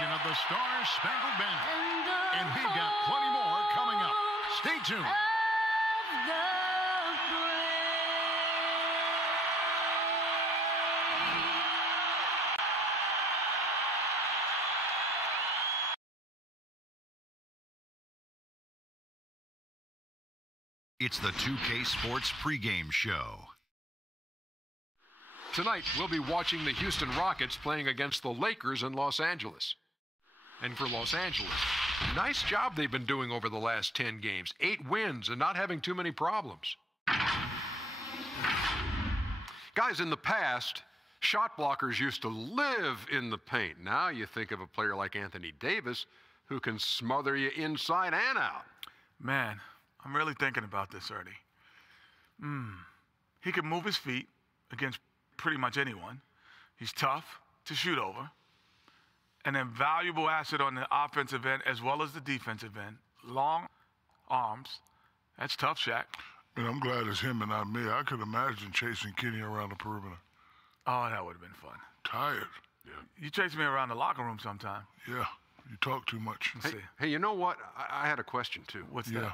edition of the Star Spangled Banner. And we've got plenty more coming up. Stay tuned. It's the 2K Sports pregame show. Tonight, we'll be watching the Houston Rockets playing against the Lakers in Los Angeles. And for Los Angeles, nice job they've been doing over the last 10 games. 8 wins and not having too many problems. Guys, in the past, shot blockers used to live in the paint. Now you think of a player like Anthony Davis who can smother you inside and out. Man, I'm really thinking about this, Ernie. He can move his feet against pretty much anyone. He's tough to shoot over. An invaluable asset on the offensive end as well as the defensive end. Long arms. That's tough, Shaq. And I'm glad it's him and not me. I could imagine chasing Kenny around the perimeter. Oh, that would have been fun. Tired. Yeah. You chase me around the locker room sometime. Yeah, you talk too much. Hey, you know what? I had a question, too. What's that?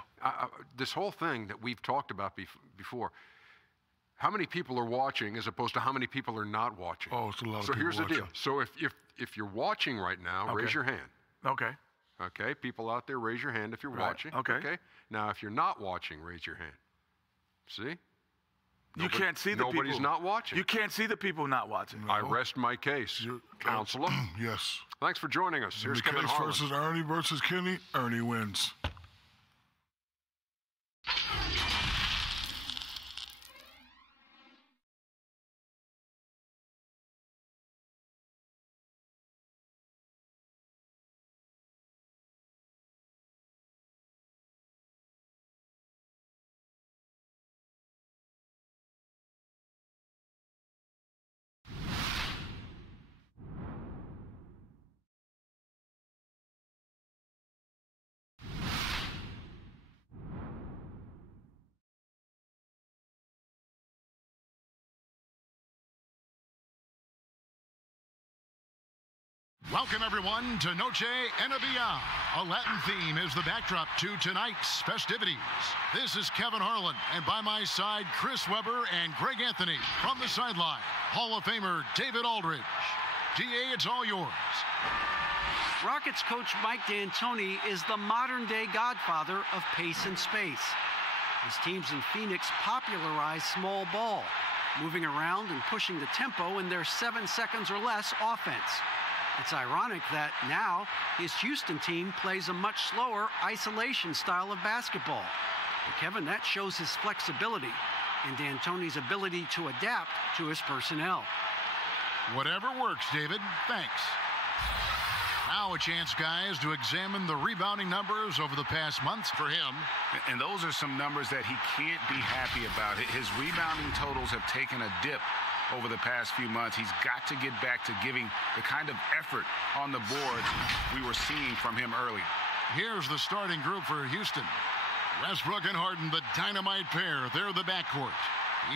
This whole thing that we've talked about before, how many people are watching as opposed to how many people are not watching? Oh, it's a lot of people. So here's the watching. deal. So if you're watching right now, raise your hand. Okay. Okay, people out there, raise your hand if you're watching. Okay. Now, if you're not watching, raise your hand. See? You can't see the people. Nobody's not watching. You can't see the people not watching. No. I rest my case, Counselor. Yes. Thanks for joining us. Here's Kevin Harlan. Versus Ernie versus Kenny. Ernie wins. Welcome, everyone, to Noche Enabia. A Latin theme is the backdrop to tonight's festivities. This is Kevin Harlan, and by my side, Chris Webber and Greg Anthony. From the sideline, Hall of Famer David Aldridge. DA, it's all yours. Rockets coach Mike D'Antoni is the modern-day godfather of pace and space. His teams in Phoenix popularized small ball, moving around and pushing the tempo in their 7 seconds or less offense. It's ironic that now his Houston team plays a much slower isolation style of basketball. But Kevin, that shows his flexibility and D'Antoni's ability to adapt to his personnel. Whatever works, David. Thanks. Now a chance, guys, to examine the rebounding numbers over the past months for him. And those are some numbers that he can't be happy about. His rebounding totals have taken a dip over the past few months. He's got to get back to giving the kind of effort on the board we were seeing from him earlier. Here's the starting group for Houston. Westbrook and Harden, the dynamite pair. They're the backcourt.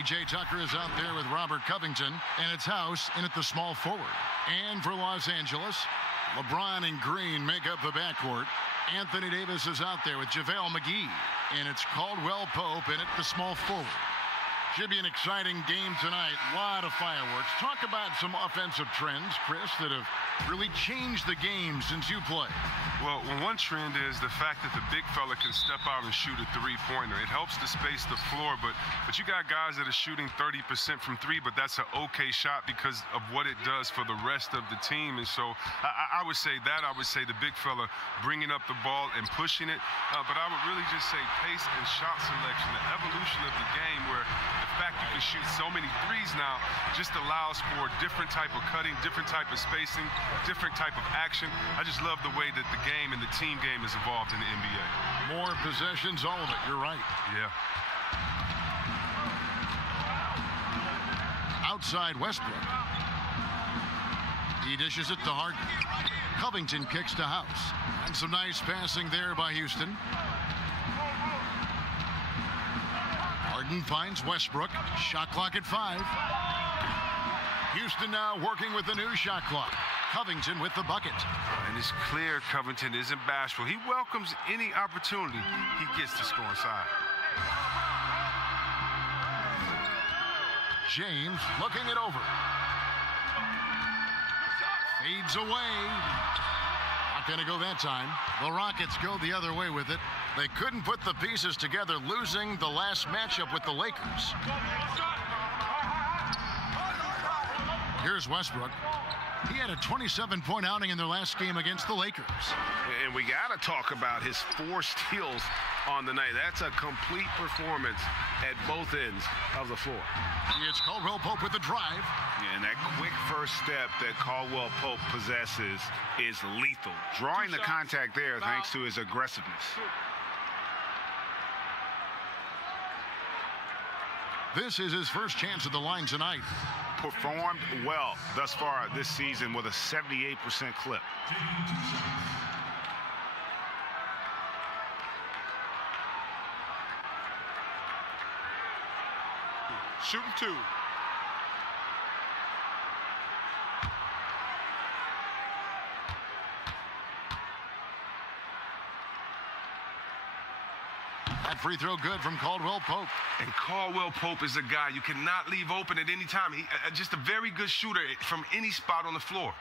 E.J. Tucker is out there with Robert Covington, and it's House in at the small forward. And for Los Angeles, LeBron and Green make up the backcourt. Anthony Davis is out there with JaVale McGee, and it's Caldwell Pope in at the small forward. Should be an exciting game tonight. A lot of fireworks. Talk about some offensive trends, Chris, that have really changed the game since you played. Well, one trend is the fact that the big fella can step out and shoot a three-pointer. It helps to space the floor, but you got guys that are shooting 30% from three, but that's an okay shot because of what it does for the rest of the team. And so I would say that. I would say the big fella bringing up the ball and pushing it. But I would really just say pace and shot selection, the evolution of the game where the fact you can shoot so many threes now just allows for different type of cutting, different type of spacing, different type of action. I just love the way that the game and the team game has evolved in the NBA. More possessions, all of it. You're right. Yeah. Outside Westbrook. He dishes it to Harden. Covington kicks to House. And some nice passing there by Houston. Harden finds Westbrook. Shot clock at 5. Houston now working with the new shot clock. Covington with the bucket. And it's clear Covington isn't bashful. He welcomes any opportunity he gets to score inside. James looking it over. Fades away. Not going to go that time. The Rockets go the other way with it. They couldn't put the pieces together, losing the last matchup with the Lakers. Here's Westbrook. He had a 27-point outing in their last game against the Lakers. And we got to talk about his 4 steals on the night. That's a complete performance at both ends of the floor. It's Caldwell Pope with the drive. Yeah, and that quick first step that Caldwell Pope possesses is lethal. Drawing the contact there thanks to his aggressiveness. This is his first chance at the line tonight. Performed well thus far this season with a 78% clip. Shooting 2. That free throw good from Caldwell Pope. And Caldwell Pope is a guy you cannot leave open at any time. He just a very good shooter from any spot on the floor.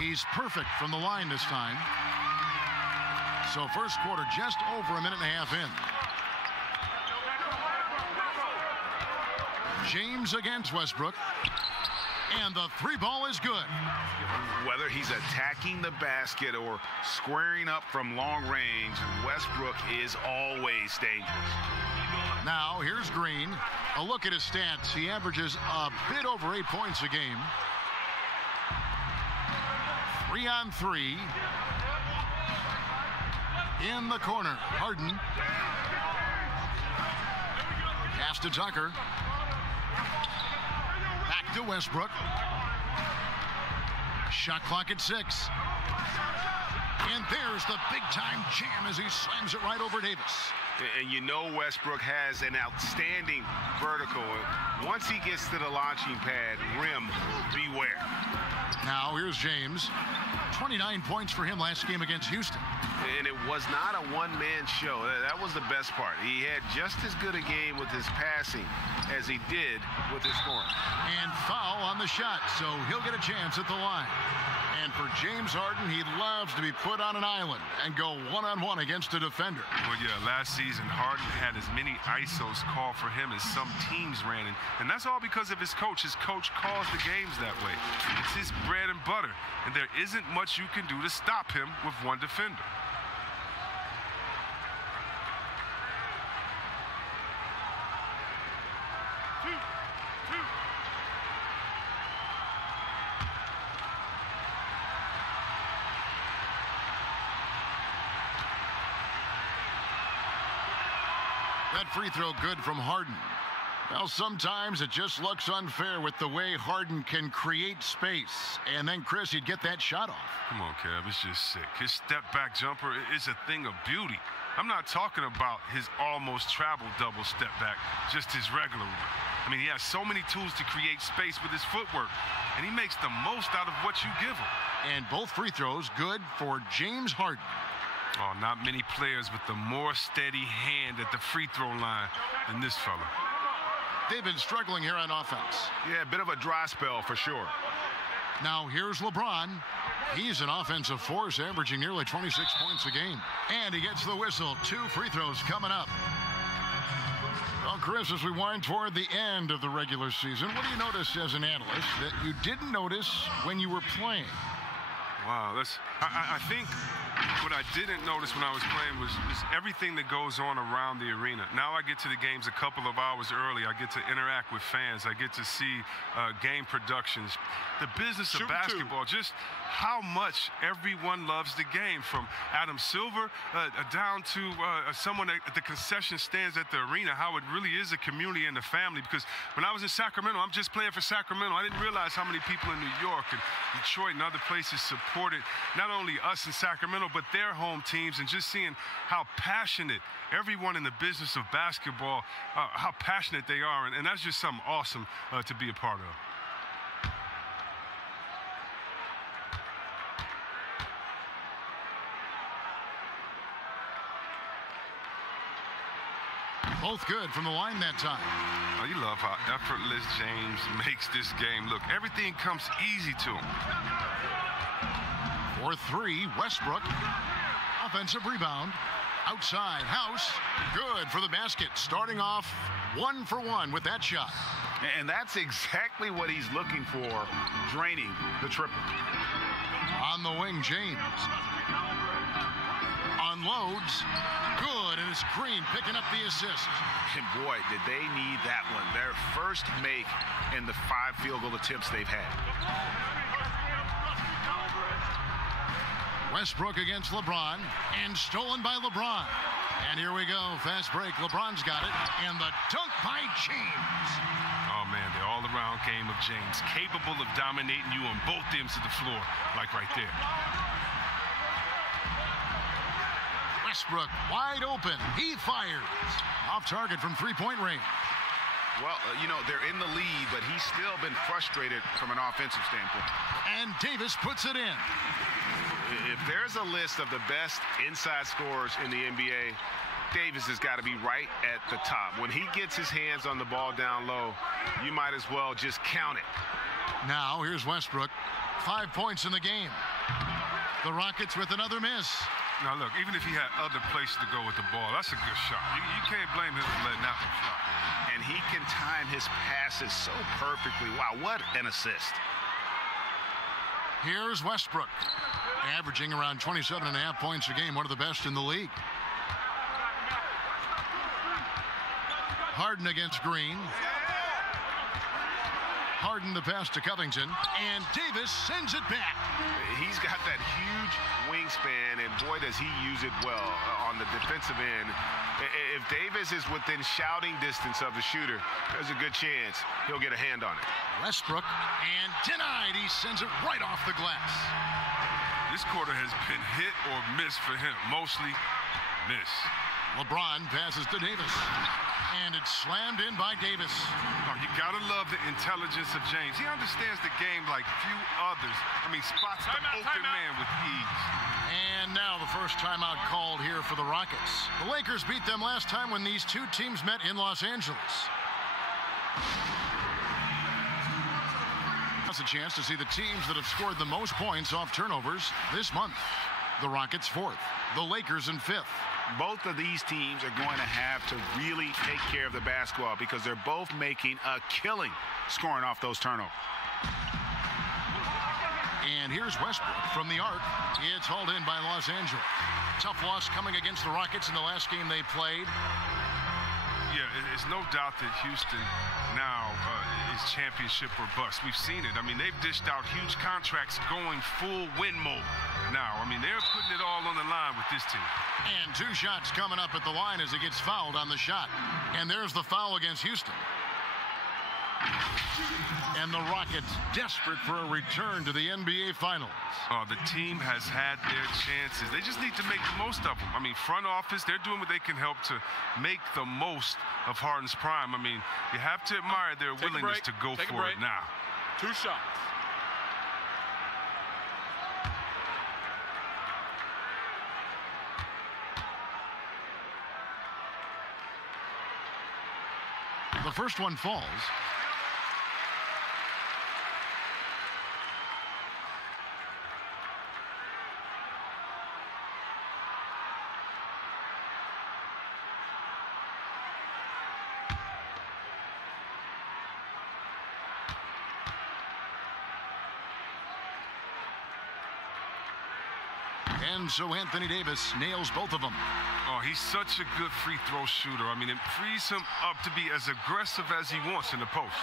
He's perfect from the line this time. So first quarter just over a minute and a half in. James against Westbrook. And the 3 ball is good. Whether he's attacking the basket or squaring up from long range, Westbrook is always dangerous. Now here's Green. A look at his stats. He averages a bit over 8 points a game. 3 on 3. In the corner. Harden. Pass to Tucker. Back to Westbrook. Shot clock at 6. And there's the big-time jam as he slams it right over Davis. And you know Westbrook has an outstanding vertical. Once he gets to the launching pad, rim, beware. Now here's James. 29 points for him last game against Houston. And it was not a one-man show. That was the best part. He had just as good a game with his passing as he did with his scoring. And foul on the shot, so he'll get a chance at the line. And for James Harden, he loves to be put on an island and go one-on-one against a defender. Well, yeah, last season, Harden had as many ISOs called for him as some teams ran. And that's all because of his coach. His coach calls the games that way. It's his bread and butter. And there isn't much you can do to stop him with one defender. That free throw good from Harden. Well, sometimes it just looks unfair with the way Harden can create space. And then, Chris, he'd get that shot off. Come on, Kev, it's just sick. His step-back jumper is a thing of beauty. I'm not talking about his almost travel double step back, just his regular one. I mean, he has so many tools to create space with his footwork, and he makes the most out of what you give him. And both free throws good for James Harden. Oh, not many players with the more steady hand at the free throw line than this fella. They've been struggling here on offense. Yeah, a bit of a dry spell for sure. Now here's LeBron. He's an offensive force, averaging nearly 26 points a game. And he gets the whistle. 2 free throws coming up. Well, Chris, as we wind toward the end of the regular season, what do you notice as an analyst that you didn't notice when you were playing? Wow, I think what I didn't notice when I was playing was everything that goes on around the arena. Now I get to the games a couple of hours early. I get to interact with fans. I get to see game productions. The business of basketball, just how much everyone loves the game, from Adam Silver down to someone at the concession stands at the arena, how it really is a community and a family. Because when I was in Sacramento, I'm just playing for Sacramento. I didn't realize how many people in New York and Detroit and other places supported not not only us in Sacramento, but their home teams, and just seeing how passionate everyone in the business of basketball, how passionate they are. And that's just something awesome to be a part of. Both good from the line that time. Oh, you love how effortless James makes this game look. Everything comes easy to him. For three, Westbrook. Offensive rebound. Outside, House. Good for the basket. Starting off 1 for 1 with that shot. And that's exactly what he's looking for, draining the triple. On the wing, James. Unloads. Good, and it's Green picking up the assist. And boy, did they need that one. Their first make in the 5 field goal attempts they've had. Westbrook against LeBron, and stolen by LeBron. And here we go, fast break. LeBron's got it, and the dunk by James. Oh, man, the all-around game of James, capable of dominating you on both ends of the floor, like right there. Westbrook wide open. He fires. Off target from three-point range. Well, they're in the lead, but he's still been frustrated from an offensive standpoint. And Davis puts it in. If there's a list of the best inside scorers in the NBA, Davis has got to be right at the top. When he gets his hands on the ball down low, you might as well just count it. Now, here's Westbrook. 5 points in the game. The Rockets with another miss. Now, look, even if he had other places to go with the ball, that's a good shot. You can't blame him for letting that one fly. And he can time his passes so perfectly. Wow, what an assist. Here's Westbrook, averaging around 27.5 points a game, one of the best in the league. Harden against Green. Harden the pass to Covington, and Davis sends it back. He's got that huge wingspan, and boy, does he use it well on the defensive end. If Davis is within shouting distance of the shooter, there's a good chance he'll get a hand on it. Westbrook, and denied. He sends it right off the glass. This quarter has been hit or miss for him, mostly miss. LeBron passes to Davis, and it's slammed in by Davis. Oh, you gotta love the intelligence of James. He understands the game like few others. I mean, spots the open man with ease. And now the first timeout called here for the Rockets. The Lakers beat them last time when these two teams met in Los Angeles. That's a chance to see the teams that have scored the most points off turnovers this month. The Rockets 4th, the Lakers in 5th. Both of these teams are going to have to really take care of the basketball because they're both making a killing scoring off those turnovers. And here's Westbrook from the arc. It's hauled in by Los Angeles. Tough loss coming against the Rockets in the last game they played. Yeah, it's no doubt that Houston now is championship or bust. We've seen it. I mean, they've dished out huge contracts going full win mode now. I mean, they're putting it all on the line with this team. And 2 shots coming up at the line as he gets fouled on the shot. And there's the foul against Houston. And the Rockets desperate for a return to the NBA Finals. Oh, the team has had their chances. They just need to make the most of them. I mean, front office, they're doing what they can help to make the most of Harden's prime. I mean, you have to admire their willingness to go for it now. 2 shots. The first one falls. And so Anthony Davis nails both of them. Oh, he's such a good free throw shooter. I mean, it frees him up to be as aggressive as he wants in the post.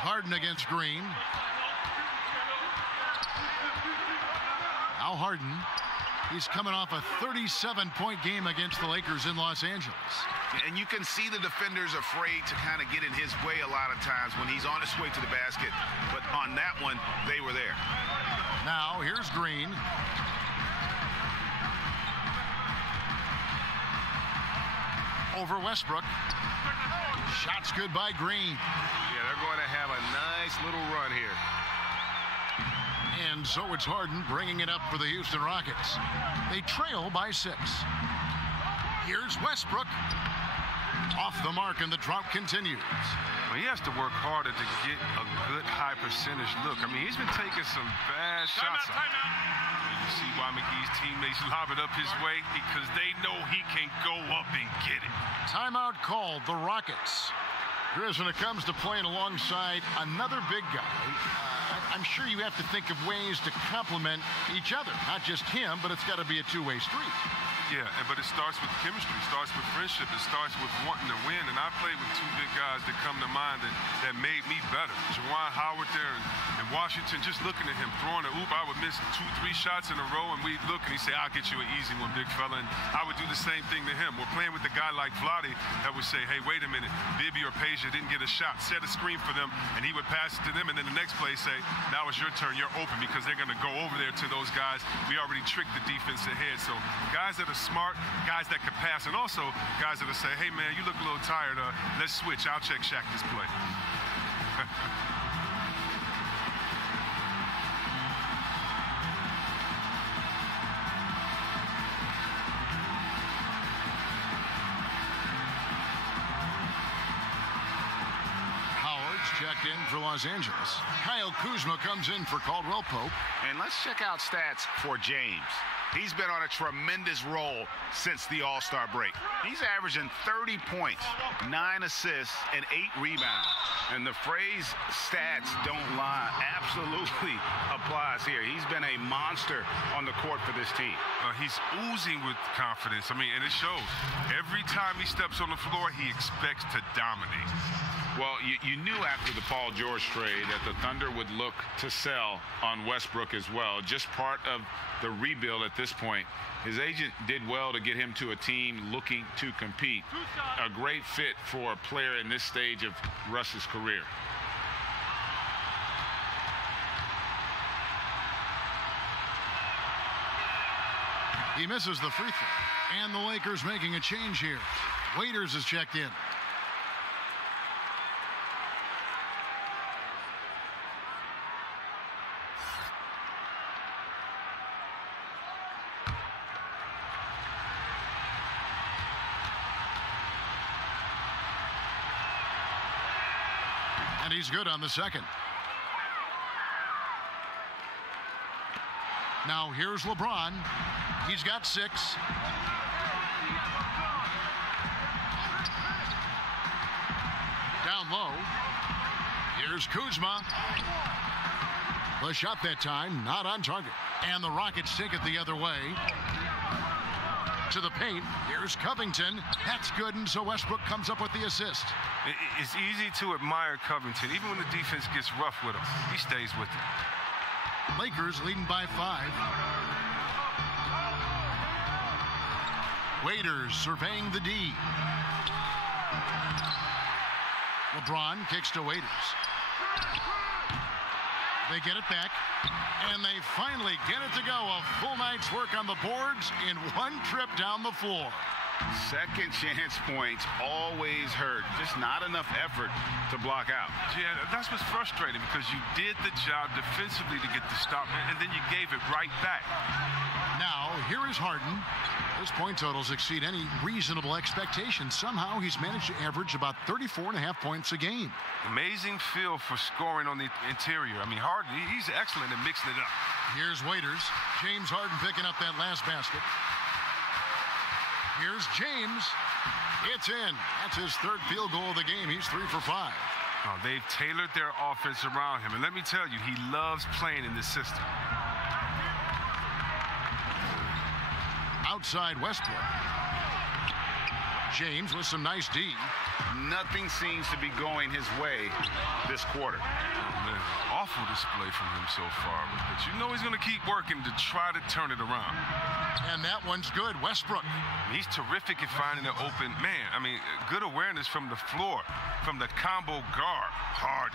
Harden against Green. Now Harden. He's coming off a 37-point game against the Lakers in Los Angeles. And you can see the defenders afraid to kind of get in his way a lot of times when he's on his way to the basket. But on that one, they were there. Now, here's Green. Over Westbrook. Shots good by Green. Yeah, they're going to have a nice little run here. And so it's Harden bringing it up for the Houston Rockets. They trail by 6. Here's Westbrook. Off the mark, and the drought continues. Well, he has to work harder to get a good high percentage look. I mean, he's been taking some bad shots. You see why McGee's teammates lob it up his way? Because they know he can go up and get it. Timeout called, the Rockets. Chris, when it comes to playing alongside another big guy, I'm sure you have to think of ways to complement each other. Not just him, but it's got to be a two-way street. Yeah, but it starts with chemistry. It starts with friendship. It starts with wanting to win. And I played with 2 big guys that come to mind that made me better. Juwan Howard there in Washington, just looking at him, throwing a oop. I would miss 2-3 shots in a row, and we'd look, and he'd say, I'll get you an easy one, big fella. And I would do the same thing to him. We're playing with a guy like Vlade that would say, hey, wait a minute, Bibby or Peja didn't get a shot. Set a screen for them, and he would pass it to them, and then the next play say, now it's your turn. You're open, because they're going to go over there to those guys. We already tricked the defense ahead. So guys that are smart, guys that can pass, and also guys that will say, hey, man, you look a little tired. Let's switch. I'll check Shaq this play. Howard's checked in for Los Angeles. Kyle Kuzma comes in for Caldwell Pope. And let's check out stats for James. He's been on a tremendous roll since the All-Star break. He's averaging 30 points, 9 assists, and 8 rebounds. And the phrase stats don't lie absolutely applies here. He's been a monster on the court for this team. He's oozing with confidence. I mean, and it shows. Every time he steps on the floor, he expects to dominate. Well, you knew after the Paul George trade that the Thunder would look to sell on Westbrook as well. Just part of the rebuild at this point. His agent did well to get him to a team looking to compete. A great fit for a player in this stage of Russ's career. He misses the free throw. And the Lakers making a change here. Waiters is checked in. And he's good on the second. Now here's LeBron. He's got 6. Down low. Here's Kuzma. The shot that time, not on target. And the Rockets take it the other way. To the paint. Here's Covington. That's good, and so Westbrook comes up with the assist. It's easy to admire Covington. Even when the defense gets rough with him, he stays with it. Lakers leading by 5. Waiters surveying the D. LeBron kicks to Waiters. They get it back, and they finally get it to go. A full night's work on the boards in one trip down the floor. Second chance points always hurt. Just not enough effort to block out. Yeah, that's what's frustrating, because you did the job defensively to get the stop, and then you gave it right back. Now, here is Harden. His point totals exceed any reasonable expectation. Somehow, he's managed to average about 34.5 points a game. Amazing feel for scoring on the interior. I mean, Harden, he's excellent at mixing it up. Here's Waiters. James Harden picking up that last basket. Here's James. It's in. That's his 3rd field goal of the game. He's 3 for 5. Oh, they've tailored their offense around him. And let me tell you, he loves playing in this system. Outside Westbrook. James with some nice D. Nothing seems to be going his way this quarter. Oh, man. Awful display from him so far. But you know he's going to keep working to try to turn it around. And that one's good. Westbrook. He's terrific at finding an open man. I mean, good awareness from the floor, from the combo guard. Hard.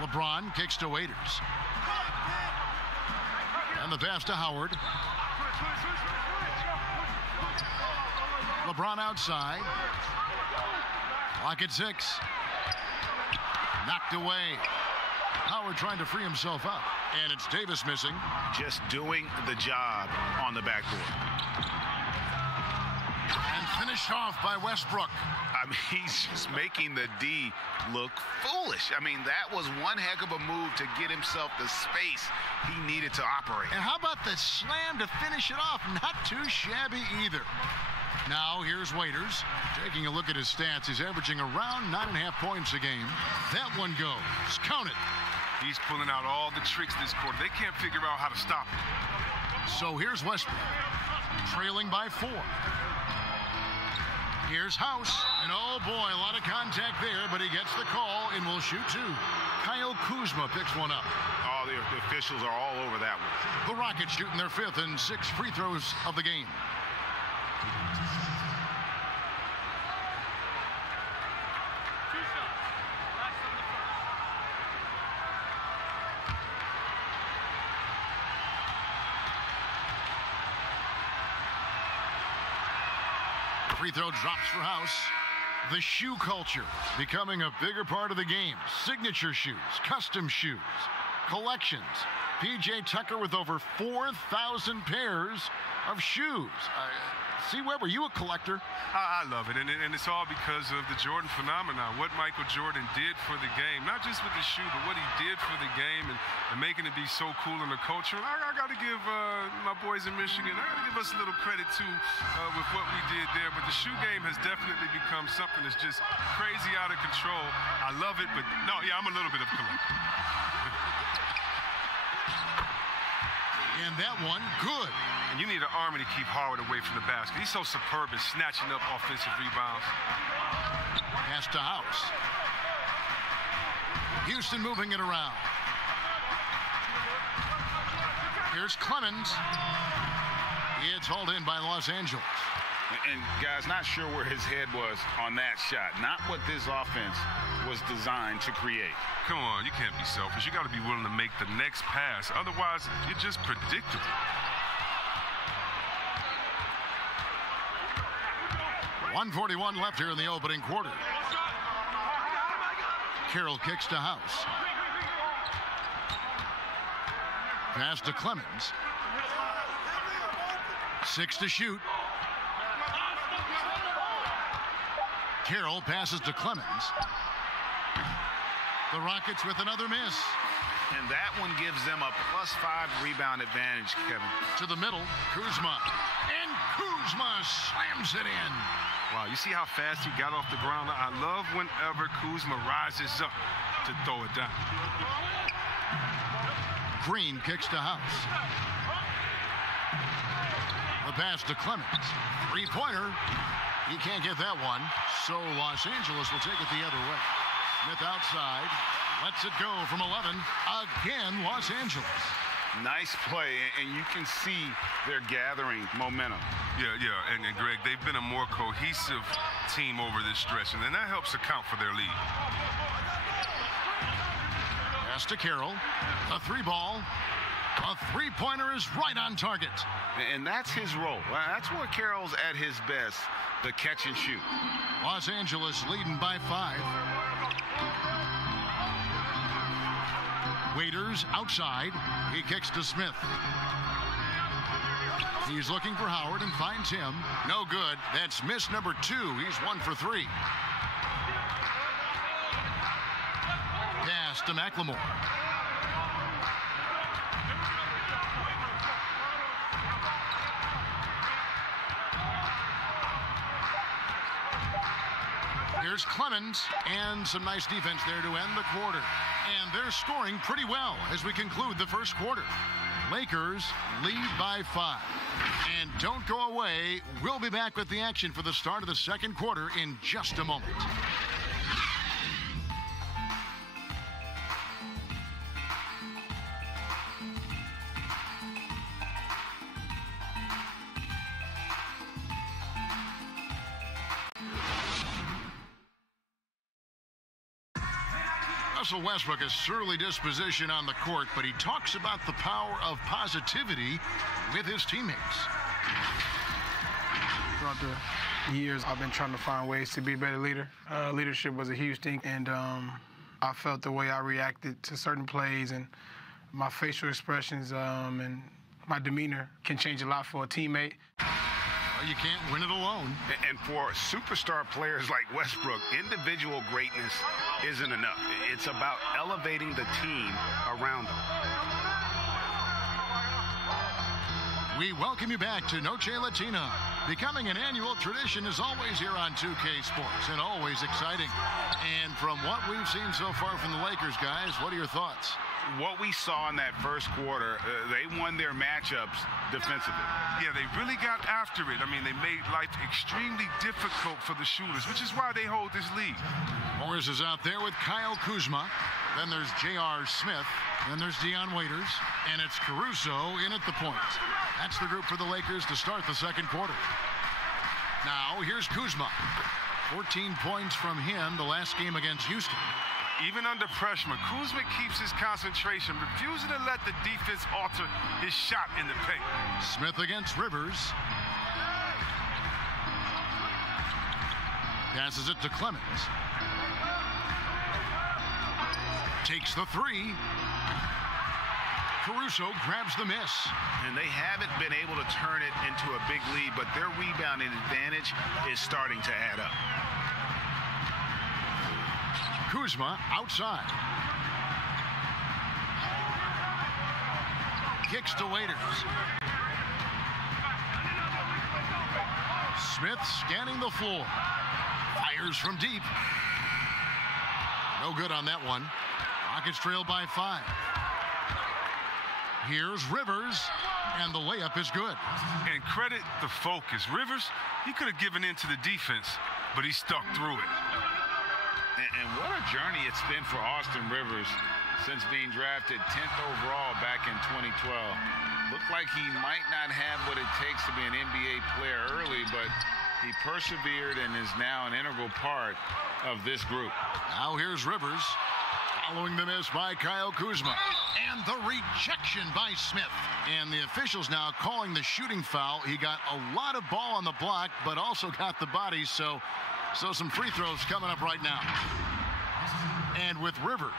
LeBron kicks to Waiters. And the pass to Howard. LeBron outside. Clock at 6. Knocked away. Howard trying to free himself up. And it's Davis missing. Just doing the job on the backboard. And finished off by Westbrook. I mean, he's just making the D look foolish. I mean, that was one heck of a move to get himself the space he needed to operate. And how about the slam to finish it off? Not too shabby either. Now here's Waiters. Taking a look at his stats, he's averaging around 9.5 points a game. That one goes. Count it. He's pulling out all the tricks this quarter. They can't figure out how to stop him. So here's Westbrook, trailing by 4. Here's House, and oh boy, a lot of contact there, but he gets the call and will shoot 2. Kyle Kuzma picks one up. Oh, the officials are all over that one. The Rockets shooting their 5th and 6th free throws of the game. Free throw drops for House. The shoe culture becoming a bigger part of the game. Signature shoes, custom shoes, collections. P.J. Tucker with over 4,000 pairs of shoes. See, Webb, are you a collector? I love it, and it's all because of the Jordan phenomenon, what Michael Jordan did for the game, not just with the shoe, but what he did for the game and making it be so cool in the culture. I got to give my boys in Michigan, I got to give us a little credit, too, with what we did there. But the shoe game has definitely become something that's just crazy out of control. I love it, but no, yeah, I'm a little bit of a collector. And that one, good. And you need an army to keep Howard away from the basket. He's so superb at snatching up offensive rebounds. Pass to House. Houston moving it around. Here's Clemens. It's hauled in by Los Angeles. And guys, not sure where his head was on that shot. Not what this offense was designed to create. Come on, you can't be selfish. You got to be willing to make the next pass. Otherwise, you're just predictable. .141 left here in the opening quarter. Carroll kicks to House. Pass to Clemens. 6 to shoot. Carroll passes to Clemens. The Rockets with another miss. And that one gives them a +5 rebound advantage, Kevin. To the middle, Kuzma. And Kuzma slams it in. Wow, you see how fast he got off the ground? I love whenever Kuzma rises up to throw it down. Green kicks to House. The pass to Clemens. 3-pointer. He can't get that one, so Los Angeles will take it the other way. Smith outside, lets it go from 11. Again, Los Angeles. Nice play, and you can see they're gathering momentum. Yeah, and Greg, they've been a more cohesive team over this stretch, and then that helps account for their lead. Pass to Carroll. A 3-ball. A 3-pointer is right on target. And that's his role. That's where Carroll's at his best, the catch and shoot. Los Angeles leading by 5. Waiters outside. He kicks to Smith. He's looking for Howard and finds him. No good. That's miss number 2. He's 1 for 3. Pass to McLemore. Here's Clemens, and some nice defense there to end the quarter. And they're scoring pretty well as we conclude the first quarter. Lakers lead by 5. And don't go away. We'll be back with the action for the start of the second quarter in just a moment. Russell Westbrook, a surly disposition on the court, but he talks about the power of positivity with his teammates. Throughout the years, I've been trying to find ways to be a better leader. Leadership was a huge thing, and I felt the way I reacted to certain plays and my facial expressions and my demeanor can change a lot for a teammate. Well, you can't win it alone. And for superstar players like Westbrook, individual greatness isn't enough. It's about elevating the team around them. We welcome you back to Noche Latina. Becoming an annual tradition is always here on 2K Sports and always exciting. And from what we've seen so far from the Lakers, guys, what are your thoughts? What we saw in that first quarter, they won their matchups defensively. Yeah, they really got after it. I mean, they made life extremely difficult for the shooters, which is why they hold this lead. Morris is out there with Kyle Kuzma. Then there's J.R. Smith. Then there's Dion Waiters. And it's Caruso in at the point. That's the group for the Lakers to start the second quarter. Now, here's Kuzma. 14 points from him the last game against Houston. Even under pressure, Kuzma keeps his concentration, refusing to let the defense alter his shot in the paint. Smith against Rivers. Passes it to Clemens. Takes the three. Caruso grabs the miss. And they haven't been able to turn it into a big lead, but their rebounding advantage is starting to add up. Kuzma outside. Kicks to Waiters. Smith scanning the floor. Fires from deep. No good on that one. Rockets trail by 5. Here's Rivers, and the layup is good. And credit the focus. Rivers, he could have given in to the defense, but he stuck through it. And what a journey it's been for Austin Rivers since being drafted 10th overall back in 2012. Looked like he might not have what it takes to be an NBA player early, but he persevered and is now an integral part of this group. Now here's Rivers, following the miss by Kyle Kuzma. And the rejection by Smith. And the officials now calling the shooting foul. He got a lot of ball on the block, but also got the body, so some free throws coming up right now. And with Rivers,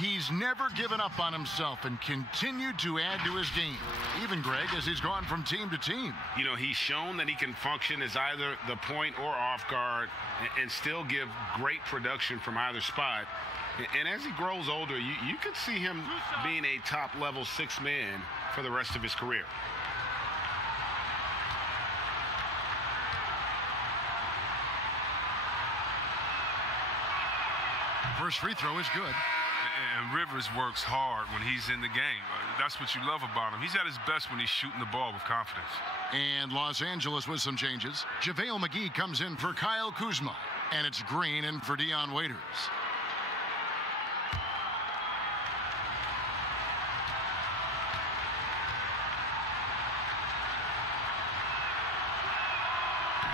he's never given up on himself and continued to add to his game. Even, Greg, as he's gone from team to team. You know, he's shown that he can function as either the point or off guard and still give great production from either spot. And as he grows older, you could see him being a top-level 6 man for the rest of his career. First free throw is good. And Rivers works hard when he's in the game. That's what you love about him. He's at his best when he's shooting the ball with confidence. And Los Angeles with some changes. JaVale McGee comes in for Kyle Kuzma. And it's Green in for Dion Waiters.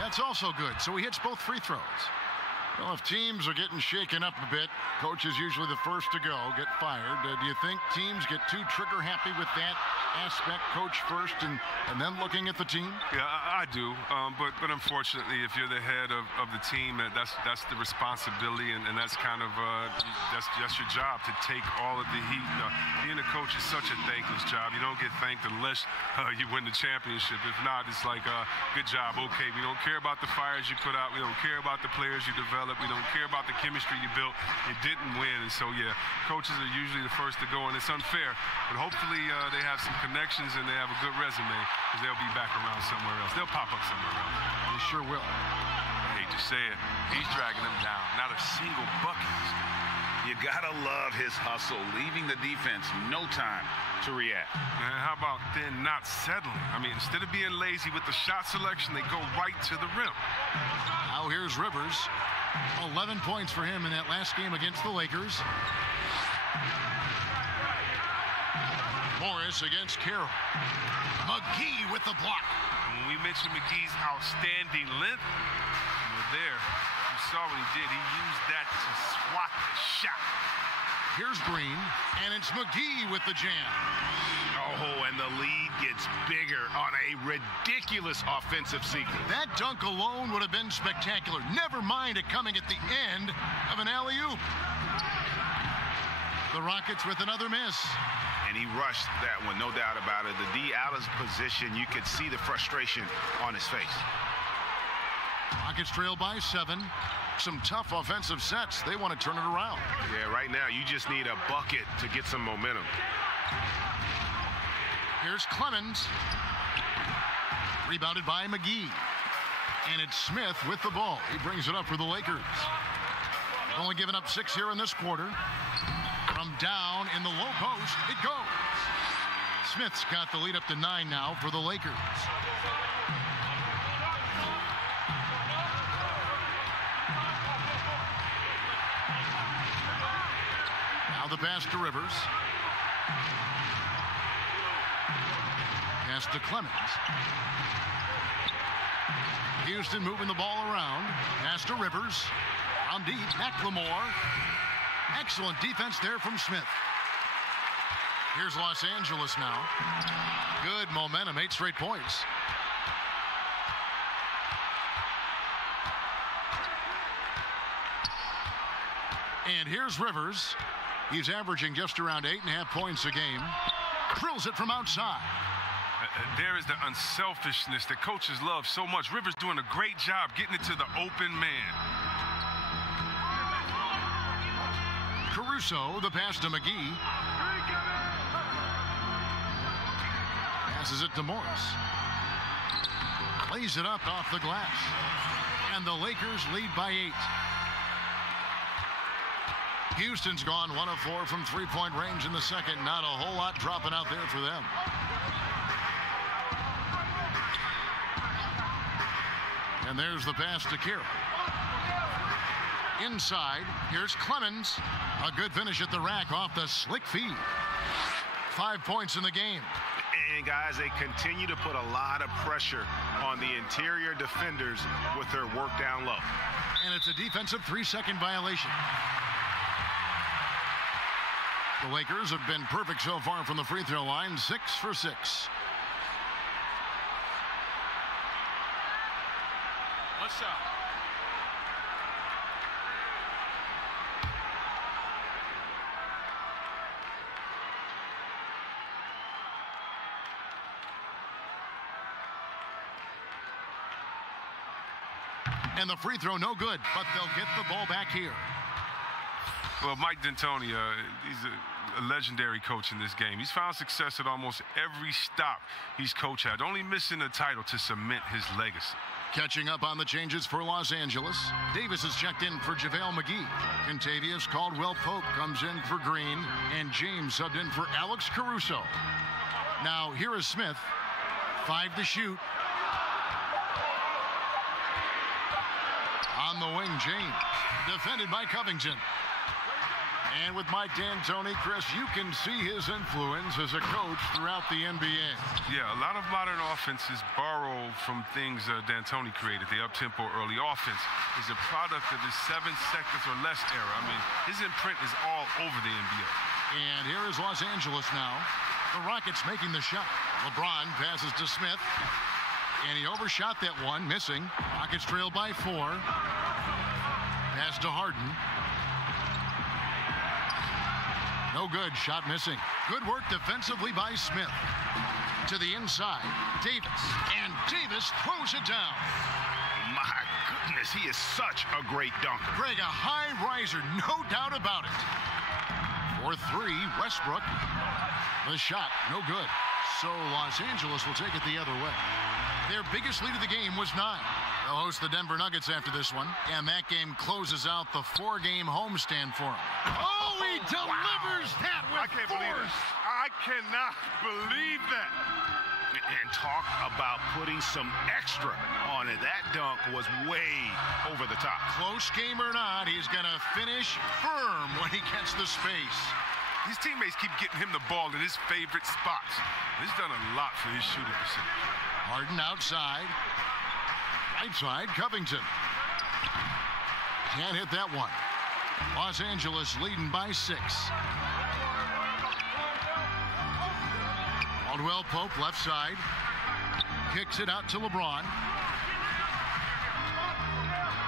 That's also good. So he hits both free throws. Well, if teams are getting shaken up a bit, coach is usually the first to go, get fired. Do you think teams get too trigger happy with that aspect, coach first and then looking at the team? Yeah, I do. But unfortunately, if you're the head of the team, that's the responsibility, and that's kind of that's your job to take all of the heat. Being a coach is such a thankless job. You don't get thanked unless you win the championship. If not, it's like, good job. Okay, we don't care about the fires you put out. We don't care about the players you develop. We don't care about the chemistry you built. You didn't win. And so, yeah, coaches are usually the first to go, and it's unfair. But hopefully they have some connections and they have a good resume, because they'll be back around somewhere else. They'll pop up somewhere else. They sure will. I hate to say it. He's dragging them down. Not a single bucket. You gotta love his hustle, leaving the defense no time to react. And how about then not settling? I mean, instead of being lazy with the shot selection, they go right to the rim. Now here's Rivers. 11 points for him in that last game against the Lakers. Morris against Carroll. McGee with the block. When we mentioned McGee's outstanding length, there, you saw what he did. He used that to swat the shot. Here's Green, and it's McGee with the jam. Oh, and the lead gets bigger on a ridiculous offensive sequence. That dunk alone would have been spectacular. Never mind it coming at the end of an alley-oop. The Rockets with another miss. And he rushed that one, no doubt about it. The D out of position, you could see the frustration on his face. Rockets trail by 7. Some tough offensive sets. They want to turn it around. Yeah, right now you just need a bucket to get some momentum. Here's Clemens. Rebounded by McGee. And it's Smith with the ball. He brings it up for the Lakers. Only given up 6 here in this quarter. From down in the low post, it goes. Smith's got the lead up to 9 now for the Lakers. Now the pass to Rivers. Pass to Clemens. Houston moving the ball around. Pass to Rivers. On deep, McLemore. Excellent defense there from Smith. Here's Los Angeles now. Good momentum, 8 straight points. And here's Rivers. He's averaging just around 8.5 points a game. Drills it from outside. There is the unselfishness that coaches love so much. Rivers doing a great job getting it to the open man. Caruso, the pass to McGee. Passes it to Morris. Lays it up off the glass. And the Lakers lead by 8. Houston's gone 1 of 4 from three-point range in the second. Not a whole lot dropping out there for them. And there's the pass to Carroll. Inside, here's Clemens. A good finish at the rack off the slick feed. 5 points in the game. And guys, they continue to put a lot of pressure on the interior defenders with their work down low. And it's a defensive 3-second violation. The Lakers have been perfect so far from the free throw line, 6 for 6. What's up? And the free throw no good, but they'll get the ball back here. Well, Mike D'Antoni, he's a legendary coach in this game. He's found success at almost every stop he's coached at, only missing the title to cement his legacy. Catching up on the changes for Los Angeles. Davis is checked in for JaVale McGee. Contavious Caldwell-Pope comes in for Green. And James subbed in for Alex Caruso. Now, here is Smith. 5 to shoot. On the wing, James. Defended by Covington. And with Mike D'Antoni, Chris, you can see his influence as a coach throughout the NBA. Yeah, a lot of modern offenses borrow from things D'Antoni created. The up-tempo early offense is a product of his 7 seconds or less era. I mean, his imprint is all over the NBA. And here is Los Angeles now. The Rockets making the shot. LeBron passes to Smith. And he overshot that one, missing. Rockets trail by 4. Pass to Harden. No good, shot missing. Good work defensively by Smith. To the inside, Davis. And Davis throws it down. My goodness, he is such a great dunker. Greg, a high riser, no doubt about it. For 3, Westbrook. The shot, no good. So Los Angeles will take it the other way. Their biggest lead of the game was 9. They'll host the Denver Nuggets after this one. And that game closes out the 4-game homestand for them. Oh! he delivers that with I can't believe force. it. I cannot believe that. And talk about putting some extra on it. That dunk was way over the top. Close game or not, he's going to finish firm when he gets the space. His teammates keep getting him the ball in his favorite spots. He's done a lot for his shooting percentage. Harden outside. Right side, Covington. Can't hit that one. Los Angeles leading by 6. Caldwell Pope left side. Kicks it out to LeBron.